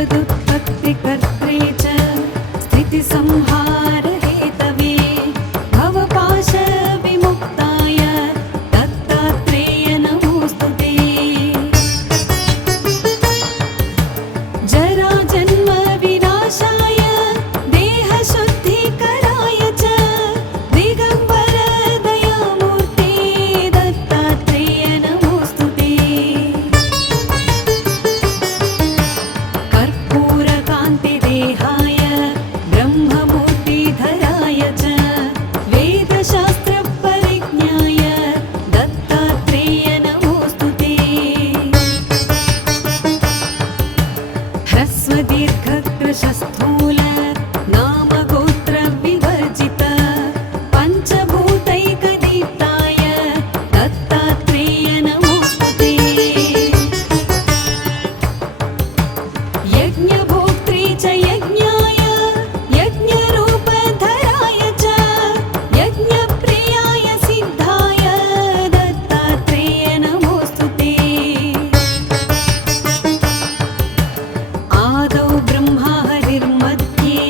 जगदुत्पत्तिकर्त्रे च स्थितिसंहारहेतवे भवपाशविमुक्ताय दत्तात्रेय नमोऽस्तुते। जराजन्मविनाशाय देहशुद्धिकराय च दिगम्बर दयामूर्ते दत्तात्रेय नमोऽस्तुते। कर्पूरकान्तिदेहाय ब्रह्ममूर्तिधराय च वेदशास्त्रपरिज्ञाय दत्तात्रेय नमोऽस्तुते। ह्रस्वदीर्घकृशस्थूल नामगोत्रविवर्जित पञ्चभूतैकदीप्ताय दत्तात्रेय नमोऽस्तुते। यज्ञभोक्त्री च यज्ञाय यज्ञरूपधराय च यज्ञप्रियाय सिद्धाय दत्तात्रेय नमोऽस्तुते। आदौ ब्रह्मा हरिर्मध्ये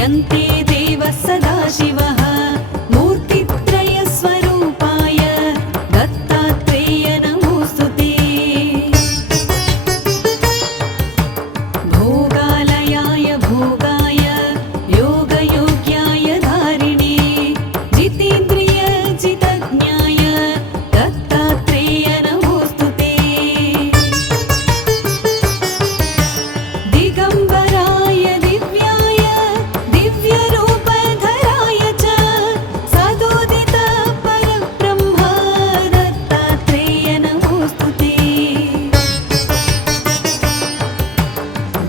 यन्ते देवः सदाशिवः मूर्तित्रयस्वरूपाय दत्तात्रेय नमोऽस्तुते। भोगालयाय भोगाय योगयोग्याय धारिणे जितेन्द्रिय जितज्ञाय दत्तात्रेय नमोऽस्तुते। दिगम्बराय दिव्याय दिव्यरूपधराय च सदोदित परब्रह्म दत्तात्रेय नमोऽस्तुते।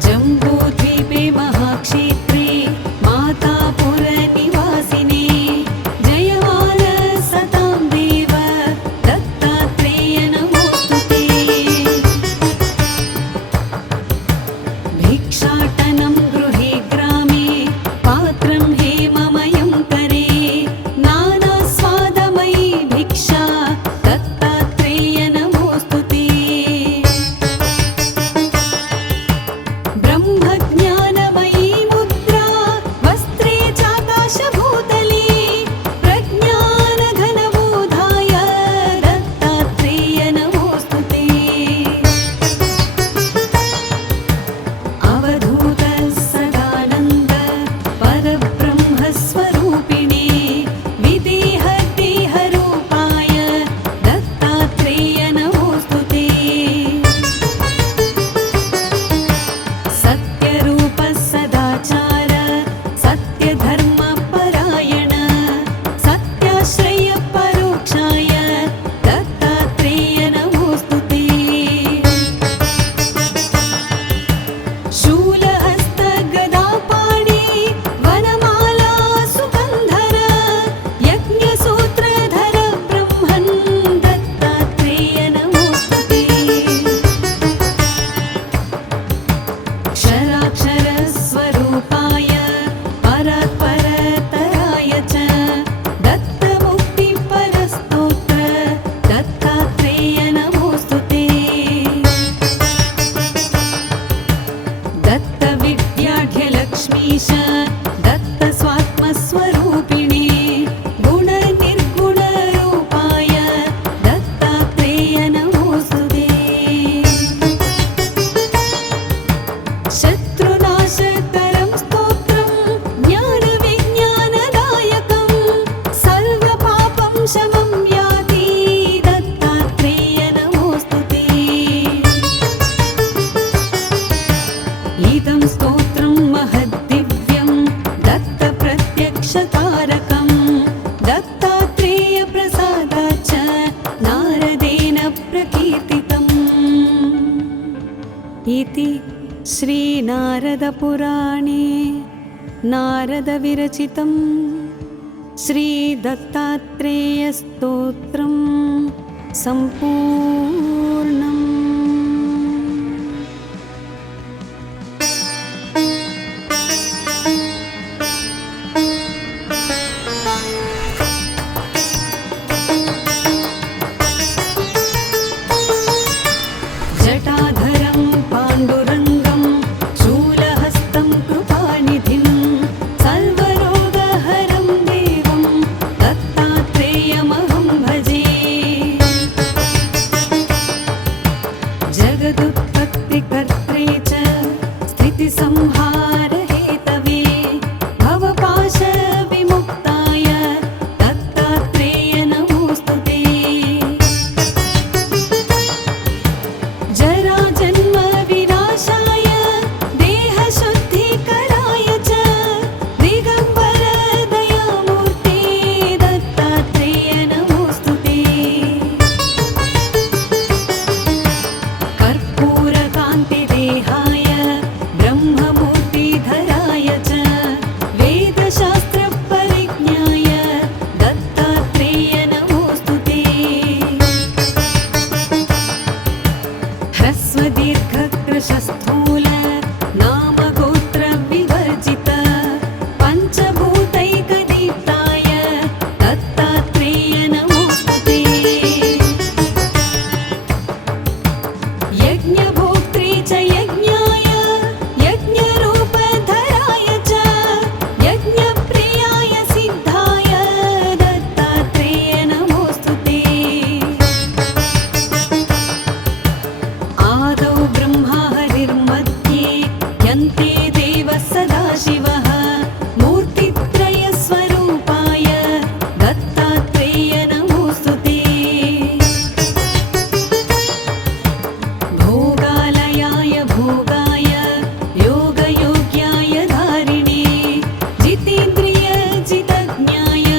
जम्बूद्वीपे महाक्षेत्रे मातापुरनिवासिने जयमाल सतां देव दत्तात्रेय नमोऽस्तुते। भिक्षाटनं गृहे ग्रामे पात्रं हेममयं करे नानास्वादमयी भिक्षा दत्तात्रेय नमोऽस्तुते। ब्रह्मज्ञानमयी मुद्रा वस्त्रे चाकाशभूतले प्रज्ञानघनबोधाय दत्तात्रेय नमोऽस्तुते। अवधूत सदानन्द परब्रह्मस्वरूपिणे विदेहदेहरूपाय दत्तात्रेय नमोऽस्तुते। सत्यरूप सदाचार सत्यधर्मपरायण सत्याश्रय परोक्षाय दत्तात्रेय नमोऽस्तुते। शूलहस्त गदापाणि वनमाला सुगन्धर यज्ञसूत्रधर ब्रह्मन् दत्तात्रेय नमोऽस्तुते। क्षराक्षरस्वरूपाय परात्परतराय च दत्तमुक्तिपरस्तोत्र दत्तात्रेय नमोऽस्तुते। दत्तविद्याढ्यलक्ष्मीश दत्तस्वात्मस्वरूपिणे गुणनिर्गुणरूपाय दत्तात्रेय नमोऽस्तुते। शत्रुनाशकरं स्तोत्रं ज्ञानविज्ञानदायकं सर्वपापं शमं याति दत्तात्रेय नमोऽस्तुते। इदं स्तोत्रं महद्दिव्यं दत्तप्रत्यक्षकारकं दत्तात्रेयप्रसादात् च नारदेन प्रकीर्तितम्। इति श्रीनारदपुराणे नारदविरचितं श्रीदत्तात्रेयस्तोत्रं सम्पूर्णम्। जटाधरं पाण्डुरङ्गं सृष्टिसंहार हेतवे भवपाश विमुक्ताय दत्तात्रेय नमोऽस्तु ते। जराजन्म विनाशाय देहशुद्धिकराय च दिगम्बर दयामूर्ते दत्तात्रेय नमोऽस्तु ते। कर्पूरकान्तिदेहाय ब्रह्ममूर्तिधराय च वेदशास्त्रपरिज्ञाय दत्तात्रेय नमोऽस्तु ते। ह्रस्वदीर्घकृशस्थूल नामगोत्रविवर्जित पञ्चभूतैकदीप्ताय दत्तात्रेय नमोऽस्तु ते। यज्ञभोक्त्री च यज्ञाय यज्ञरूपधराय च यज्ञप्रियाय सिद्धाय दत्तात्रेय नमोऽस्तु ते। आदौ ब्रह्मा हरिर्मध्ये यन्ते देवः सदाशिवः मूर्तित्रयस्वरूपाय दत्तात्रेय नमोऽस्तु ते। भोगालयाय भोगाय योगयोग्याय धारिणे जितेन्द्रियजितज्ञाय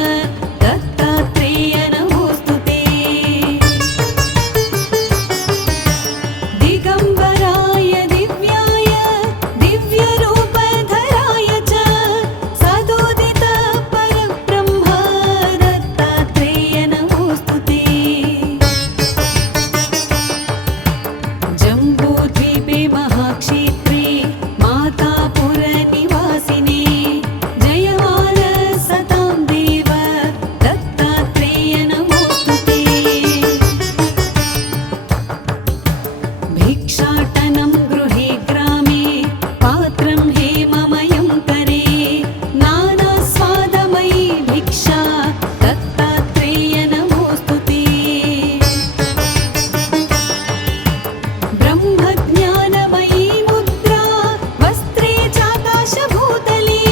दत्तात्रेय नमोऽस्तु ते। दिगम्बराय दिव्याय दिव्यरूपधराय च सदोदित परब्रह्म दत्तात्रेय नमोऽस्तु ते। जम्बूद्वीपे महाक्षेत्रे मातापुरनिवासिने जयमान सतां देव दत्तात्रेय नमोऽस्तु ते। भिक्षाटनं गृहे ग्रामे पात्रं हेममयं करे नानास्वादमयी भिक्षा दत्तात्रेय नमोऽस्तु ते। ब्रह्मज्ञानमयी मुद्रा वस्त्रे चाकाशभूतले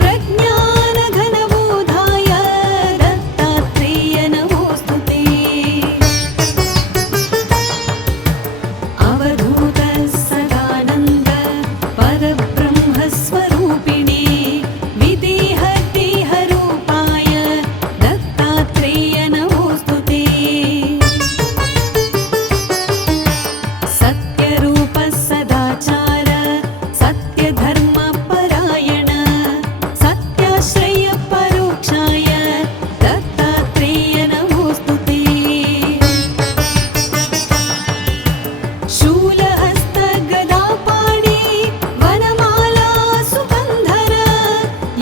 प्रज्ञानघनबोधाय दत्तात्रेय नमोऽस्तु ते। अवधूत सदानन्द परब्रह्मस्वरूपिणे विदेहदेहरूपाय दत्तात्रेय नमोऽस्तु ते। सत्यरूप सदाचार सत्यधर्मपरायण सत्याश्रय परोक्षाय दत्तात्रेय नमोऽस्तु ते। शूलहस्त गदापाणि वनमाला सुगन्धर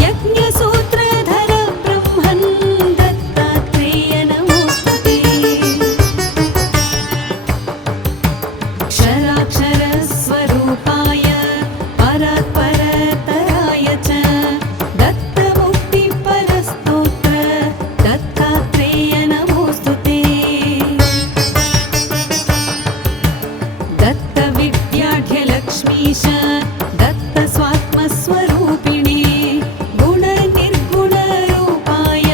यज्ञसूत्रधर ब्रह्मन् दत्तात्रेय नमोऽस्तु ते। क्षराक्षरस्वरूपाय परात्परतराय च दत्तमुक्तिपरस्तोत्र दत्तात्रेय नमोऽस्तु ते। दत्तविद्याढ्यलक्ष्मीश दत्तस्वात्मस्वरूपिणे गुणनिर्गुणरूपाय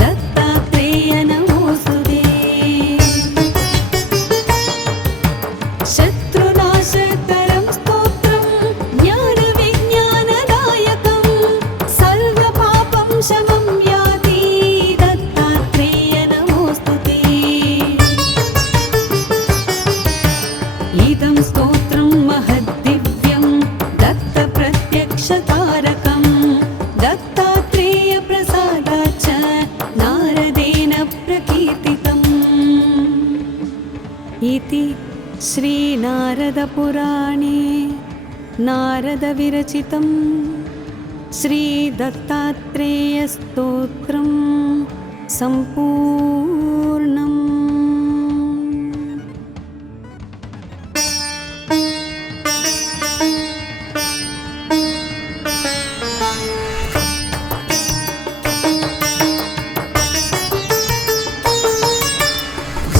दत्तात्रेय नमोऽस्तु ते। शत्रुनाशकरं स्तोत्रं ज्ञानविज्ञानदायकं सर्वपापं शमं याति दत्तात्रेय नमोऽस्तु ते। इदं स्तोत्रं महद्दिव्यं दत्तप्रत्यक्षकारकं दत्तात्रेयप्रसादाच्च नारदेन प्रकीर्तितम् इति श्रीनारदपुराणे नारदविरचितं श्रीदत्तात्रेयस्तोत्रं सम्पूर्णम्।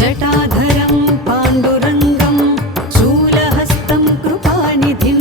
जटाधरं पाण्डुरङ्गं शूलहस्तं कृपानिधिं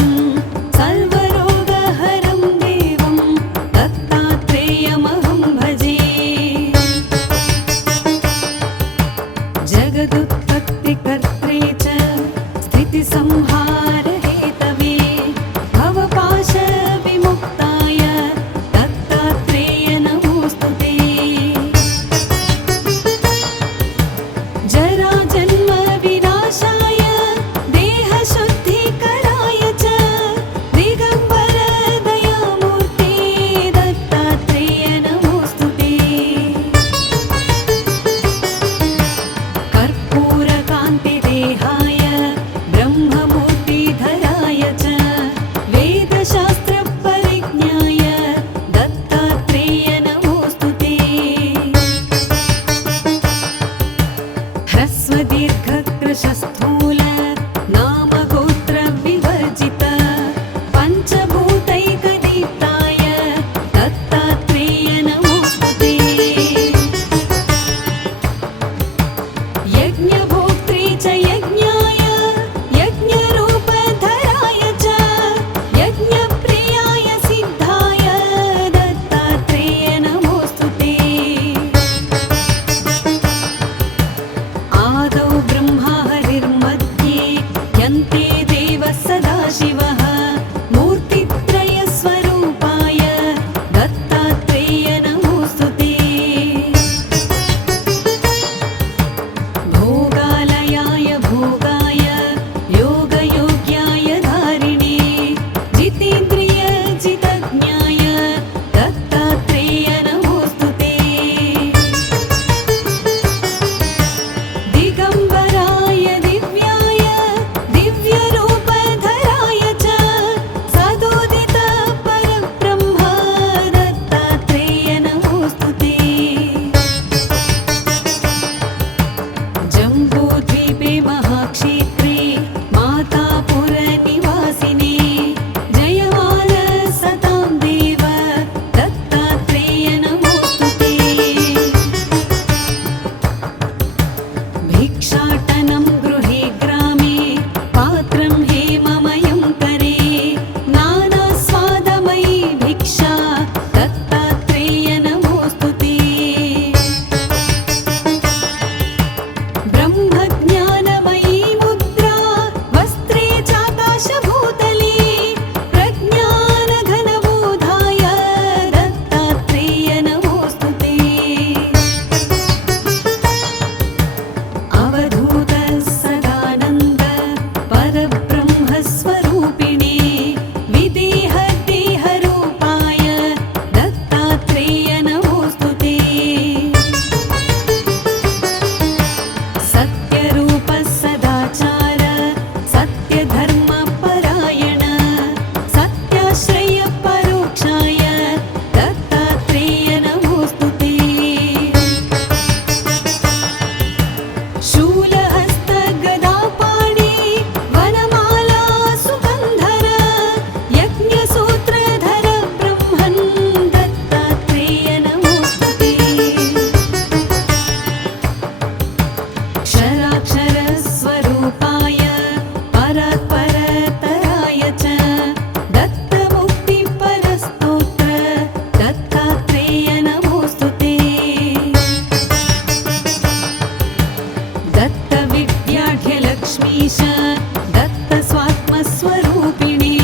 गुणरूपिणे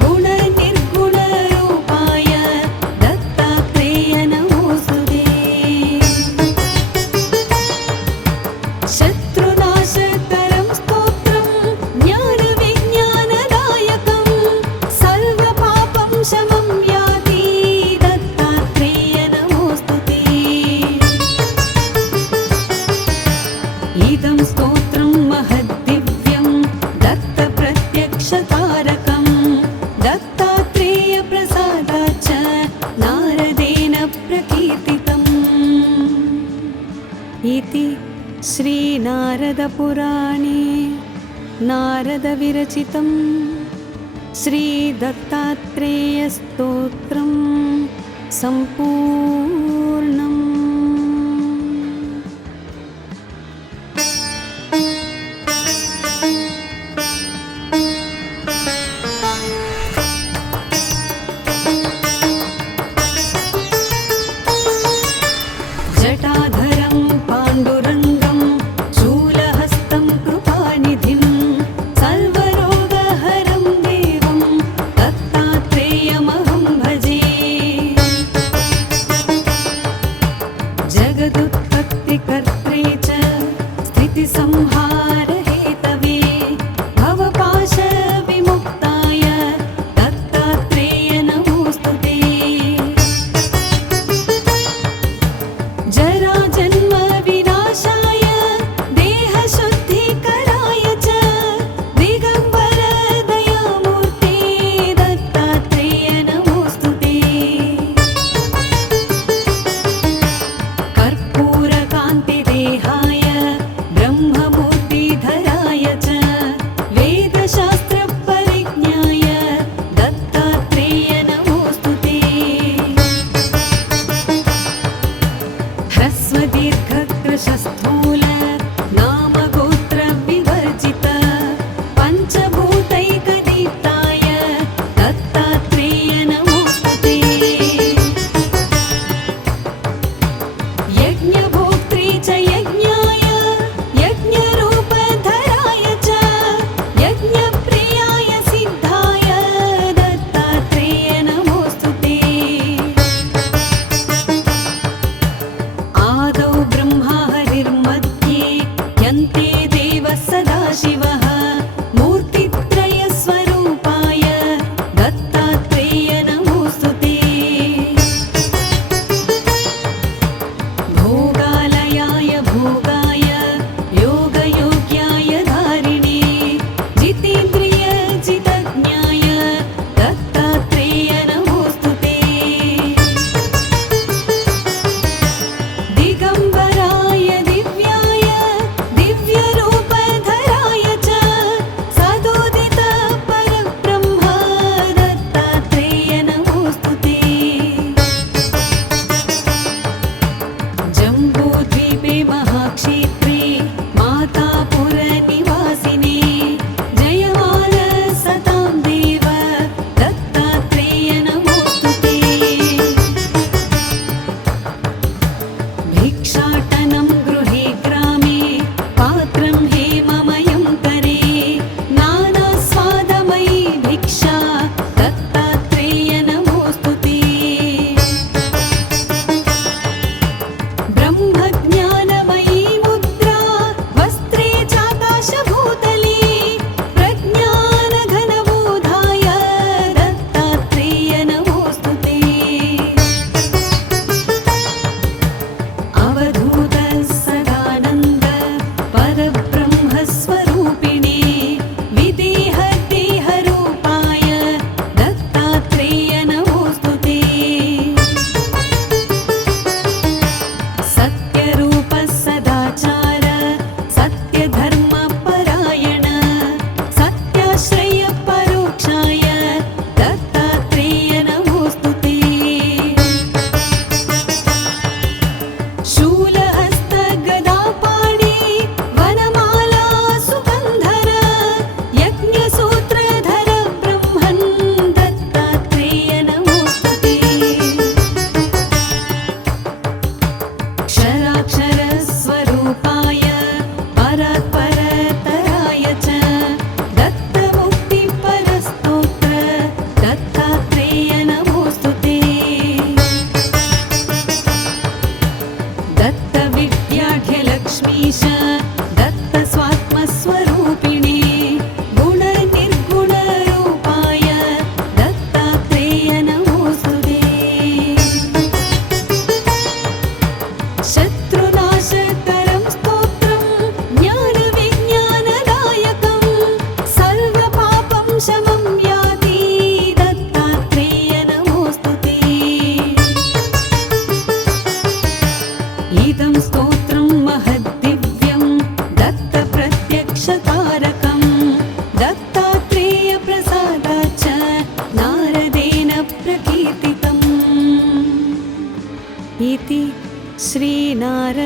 गुणनिर्गुणरूपाय दत्तात्रेय नमोऽस्तु ते। शत्रुनाशकरं स्तोत्रं ज्ञानविज्ञानदायकं सर्वपापं शमं याति दत्तात्रेय नमोऽस्तु ते। इदं स्तोत्रं महद्दिव्यं दत्तप्रत्यक्षतारकं दत्तात्रेयप्रसादात् च नारदेन प्रकीर्तितम् इति श्रीनारदपुराणे नारदविरचितं श्रीदत्तात्रेयस्तोत्रं सम्पूर्णम्। जटाधरं पाण्डुरङ्गं शूलहस्तं कृपानिधिं सर्वरोगहरं देवं दत्तात्रेयमहं भजे।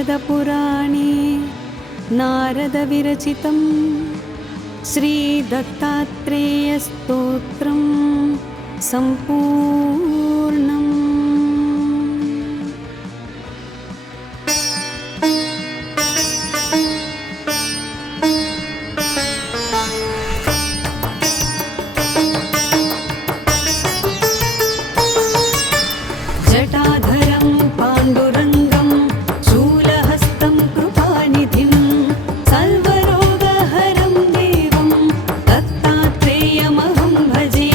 नारदपुराणे नारदविरचितं श्रीदत्तात्रेयस्तोत्रं सम्पूर्णम्। जटाधरं पाण्डुरङ्गं शूलहस्तं कृपानिधिं सर्वरोगहरं देवं दत्तात्रेयमहं भजे।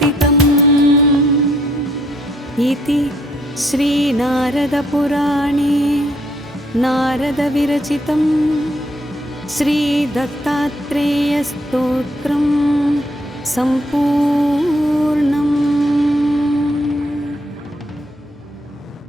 प्रतिष्ठितम् इति श्रीनारदपुराणे नारदविरचितं श्रीदत्तात्रेयस्तोत्रं सम्पूर्णम्।